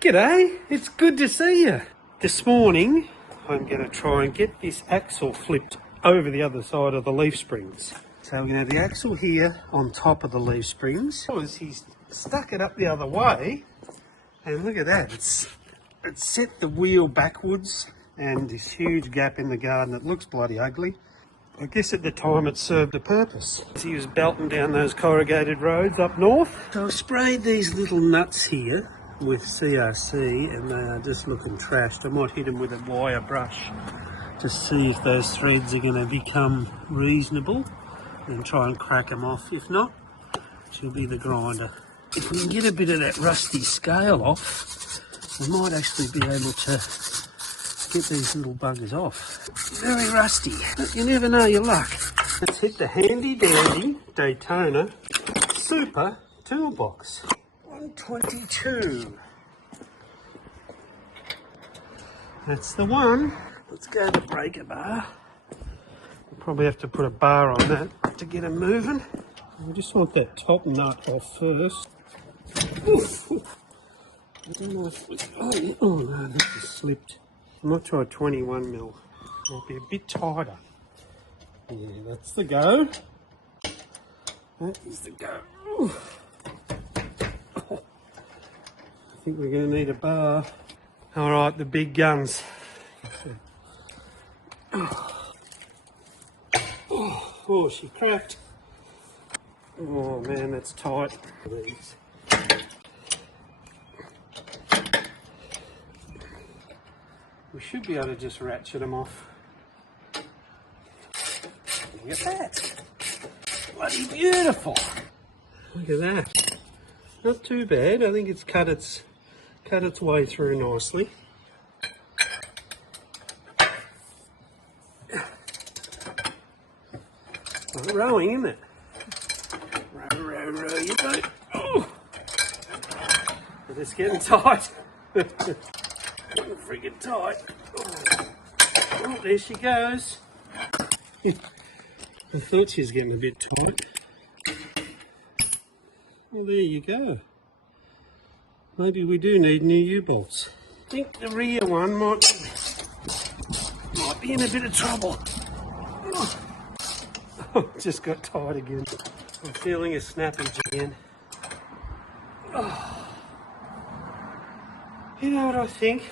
G'day, it's good to see you. This morning I'm going to try and get this axle flipped over the other side of the leaf springs. So we're going to have the axle here on top of the leaf springs. Because he's stuck it up the other way, and look at that, it's set the wheel backwards and this huge gap in the garden. It looks bloody ugly. I guess at the time it served a purpose. He was belting down those corrugated roads up north. So I sprayed these little nuts here with CRC and they are just looking trashed. I might hit them with a wire brush to see if those threads are going to become reasonable and try and crack them off. If not, she'll be the grinder. If we can get a bit of that rusty scale off, we might actually be able to get these little buggers off. Very rusty, but you never know your luck. Let's hit the handy dandy Daytona Super Toolbox. 122. That's the one. Let's go to the breaker bar. We'll probably have to put a bar on that to get them moving. I just want that top nut off first. Ooh. I don't know if it was, oh no, this has slipped. I might try 21 mil. Might be a bit tighter. Yeah, that's the go. That is the go. Ooh. Oh. I think we're going to need a bar. All right, the big guns. Oh, she cracked. Oh man, that's tight. These. We should be able to just ratchet them off. Look at that. Bloody beautiful. Look at that. Not too bad. I think it's cut its way through nicely. Like rowing, isn't it? Row, row, row, you boat. Oh! But it's getting tight. Getting friggin' tight. Oh, there she goes. I thought she was getting a bit tight. Well, there you go. Maybe we do need new U-bolts. I think the rear one might be in a bit of trouble. Oh, just got tight again. I'm feeling a snappage again. Oh. You know what I think?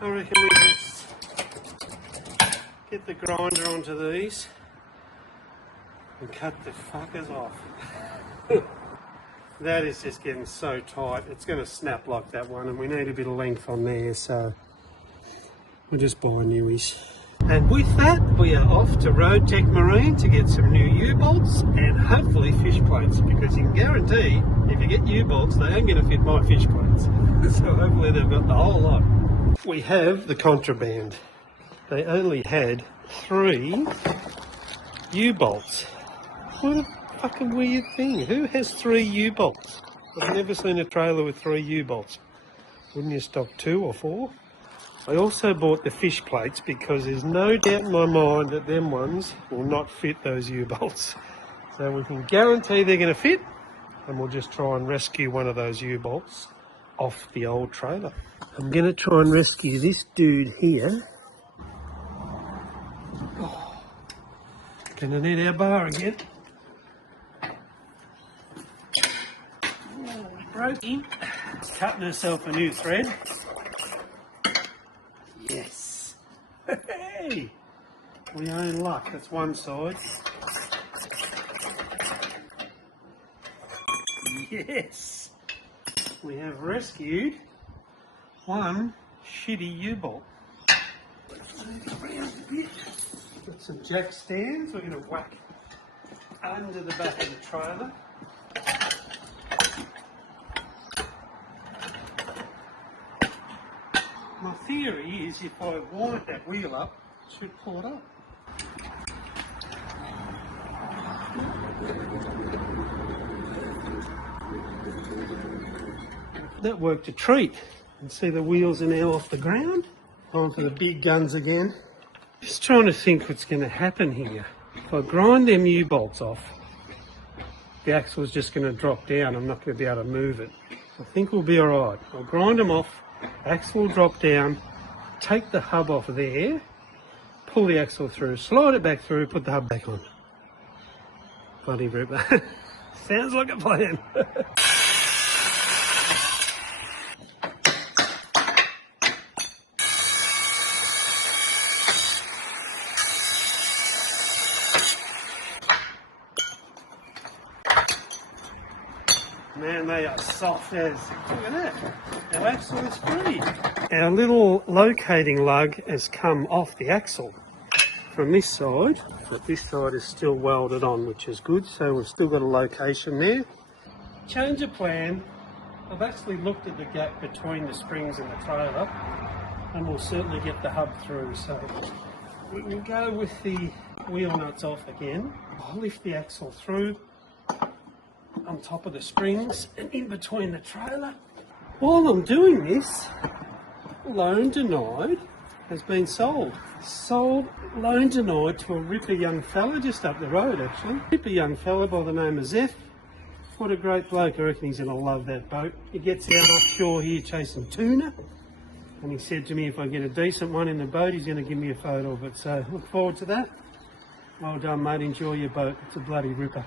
I reckon we just get the grinder onto these and cut the fuckers off. That is just getting so tight. It's going to snap like that one, and we need a bit of length on there, so we'll just buy newies. And with that, we are off to Road Tech Marine to get some new U-bolts and hopefully fish plates, because you can guarantee if you get U-bolts, they ain't going to fit my fish plates. So hopefully they've got the whole lot. We have the contraband. They only had 3 U-bolts. What a fucking weird thing. Who has 3 U-bolts? I've never seen a trailer with 3 U-bolts. Wouldn't you stock 2 or 4? I also bought the fish plates because there's no doubt in my mind that them ones will not fit those U-bolts. So we can guarantee they're going to fit, and we'll just try and rescue one of those U-bolts off the old trailer. I'm going to try and rescue this dude here. Oh, gonna need our bar again. Oh, we broke him. Cutting herself a new thread. Yes. Hey! We own luck. That's one side. Yes! We have rescued one shitty U-bolt. Let's move it around a bit. Got some jack stands we're going to whack under the back of the trailer. My theory is if I wind that wheel up, it should pull it up. That worked a treat. You can see the wheels are now off the ground. On for the big guns again. Just trying to think what's going to happen here. If I grind them U-bolts off, the axle's just going to drop down. I'm not going to be able to move it. I think we'll be alright. I'll grind them off, axle will drop down, take the hub off there, pull the axle through, slide it back through, put the hub back on. Bloody ripper. Sounds like a plan. Man, they are soft as. Look at that. Our axle is free. Our little locating lug has come off the axle from this side, but this side is still welded on, which is good. So we've still got a location there. Change of plan. I've actually looked at the gap between the springs and the trailer, and we'll certainly get the hub through. So we can go with the wheel nuts off again. I'll lift the axle through on top of the springs and in between the trailer. While I'm doing this, loan denied has been sold. Sold, loan denied to a ripper young fella just up the road actually. Ripper young fella by the name of Zeph. What a great bloke. I reckon he's going to love that boat. He gets out offshore here chasing tuna, and he said to me if I get a decent one in the boat he's going to give me a photo of it. So look forward to that. Well done mate, enjoy your boat. It's a bloody ripper.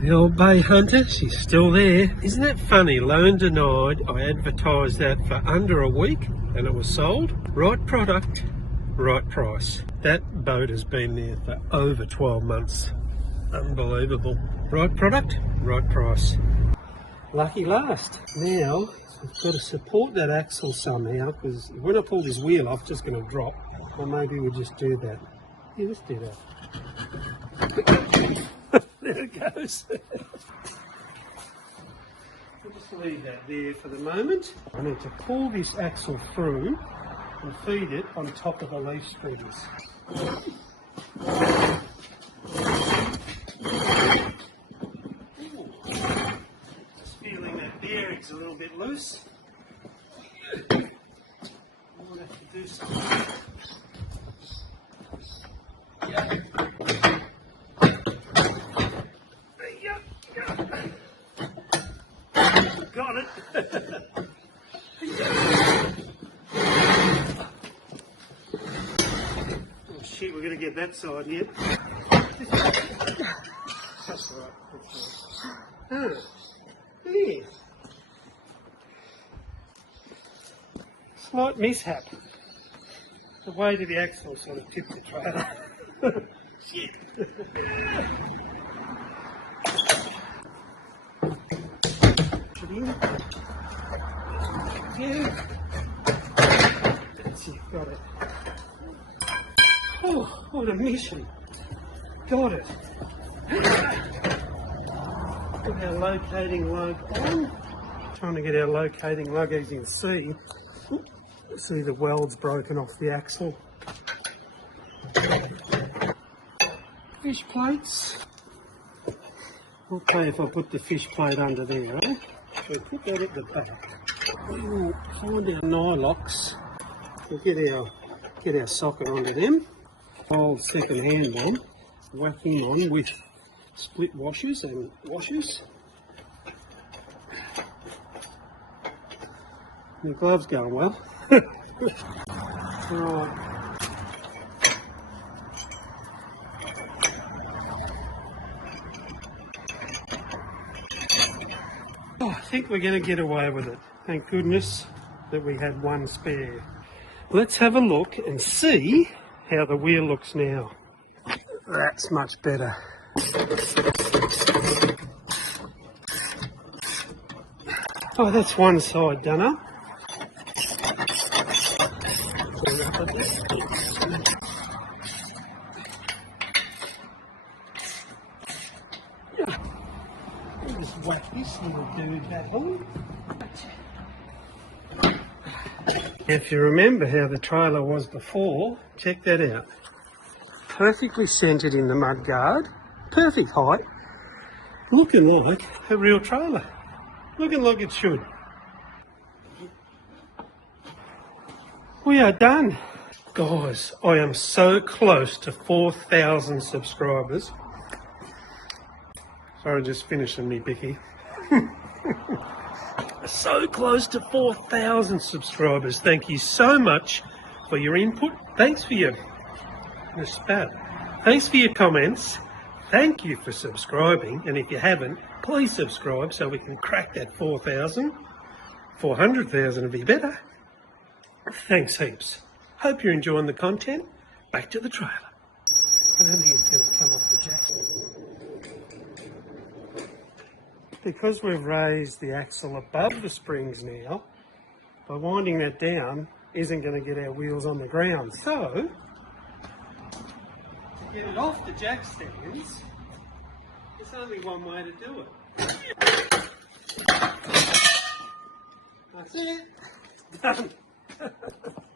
The old bay hunter, she's still there. Isn't that funny? Loan denied. I advertised that for under a week and it was sold. Right product, right price. That boat has been there for over 12 months. Unbelievable. Right product, right price. Lucky last. Now, I've got to support that axle somehow because when I pull this wheel off, it's just going to drop. Or maybe we'll just do that. Yeah, let's do that. There it goes. We'll just leave that there for the moment. I need to pull this axle through and feed it on top of the leaf springs. Just feeling that bearing's a little bit loose. I might have to do something. Got it. Oh shit, we're going to get that side yet. That's right. Ah, yeah. Slight mishap. The weight of the axle sort of tipped the trailer. Shit. Yeah. That's it, got it. Oh, what a mission. Got it. Put our locating lug on. Trying to get our locating lug, as you can see the weld's broken off the axle. Fish plates. Okay, if I put the fish plate under there, eh? So put that at the back. We'll find our nylocks. We'll get our socket onto them. Old second-hand one. Whack him on with split washers and washers. My gloves going well. Right. Oh, I think we're going to get away with it. Thank goodness that we had one spare. Let's have a look and see how the wheel looks now. That's much better. Oh, that's one side done up. Just whack this little dude back on. If you remember how the trailer was before, check that out. Perfectly centred in the mudguard, perfect height, looking like a real trailer, looking like it should. We are done. Guys, I am so close to 4,000 subscribers. Sorry, just finishing me bicky. So close to 4,000 subscribers. Thank you so much for your input. Thanks for your Thanks for your comments. Thank you for subscribing. And if you haven't, please subscribe so we can crack that 4,000. 400,000 would be better. Thanks heaps. Hope you're enjoying the content. Back to the trailer. I don't think it's going to come off the jackson. Because we've raised the axle above the springs now, by winding that down isn't going to get our wheels on the ground. So, to get it off the jack stands, there's only one way to do it. That's it. Done.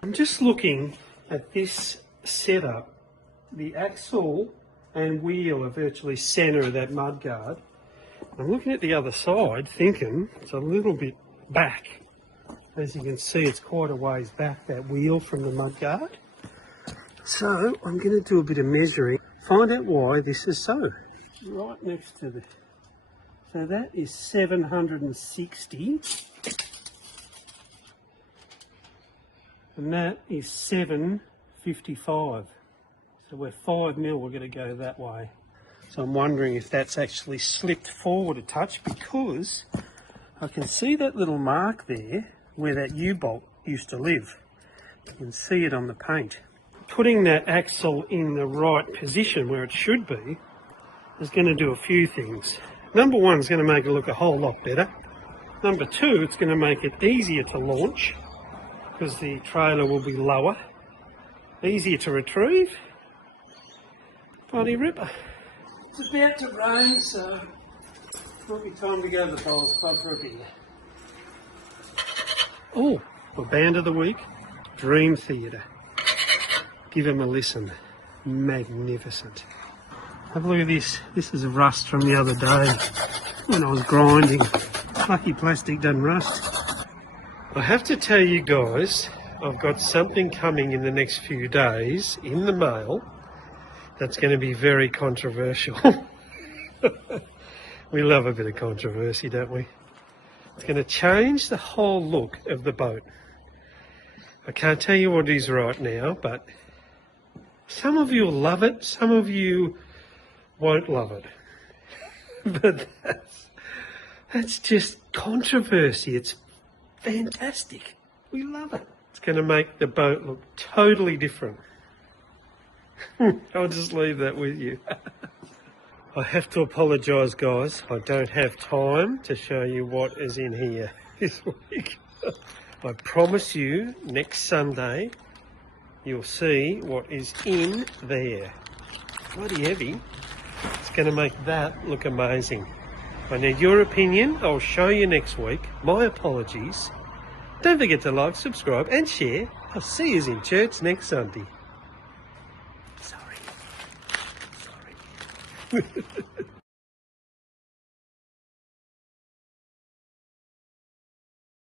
I'm just looking at this setup. The axle and wheel are virtually centre of that mudguard. I'm looking at the other side thinking it's a little bit back. As you can see, it's quite a ways back, that wheel from the mudguard. So I'm going to do a bit of measuring, find out why this is so. Right next to the... So that is 760. And that is 755. So we're 5 mil, we're going to go that way. So I'm wondering if that's actually slipped forward a touch, because I can see that little mark there where that U-bolt used to live. You can see it on the paint. Putting that axle in the right position where it should be is going to do a few things. Number one, it's going to make it look a whole lot better. Number two, it's going to make it easier to launch because the trailer will be lower. Easier to retrieve. Bloody ripper. It's about to rain, so it might be time to go to the Bowls Club for a beer. Oh, for Band of the Week, Dream Theatre. Give them a listen. Magnificent. Have a look at this. This is rust from the other day when I was grinding. Lucky plastic doesn't rust. I have to tell you guys, I've got something coming in the next few days in the mail that's going to be very controversial. We love a bit of controversy, don't we? It's going to change the whole look of the boat. I can't tell you what it is right now, but some of you will love it, some of you won't love it. But that's just controversy. It's fantastic. We love it. It's going to make the boat look totally different. I'll just leave that with you. I have to apologise, guys. I don't have time to show you what is in here this week. I promise you, next Sunday, you'll see what is in there. Bloody heavy. It's going to make that look amazing. I need your opinion. I'll show you next week. My apologies. Don't forget to like, subscribe and share. I'll see you in church next Sunday. Sorry.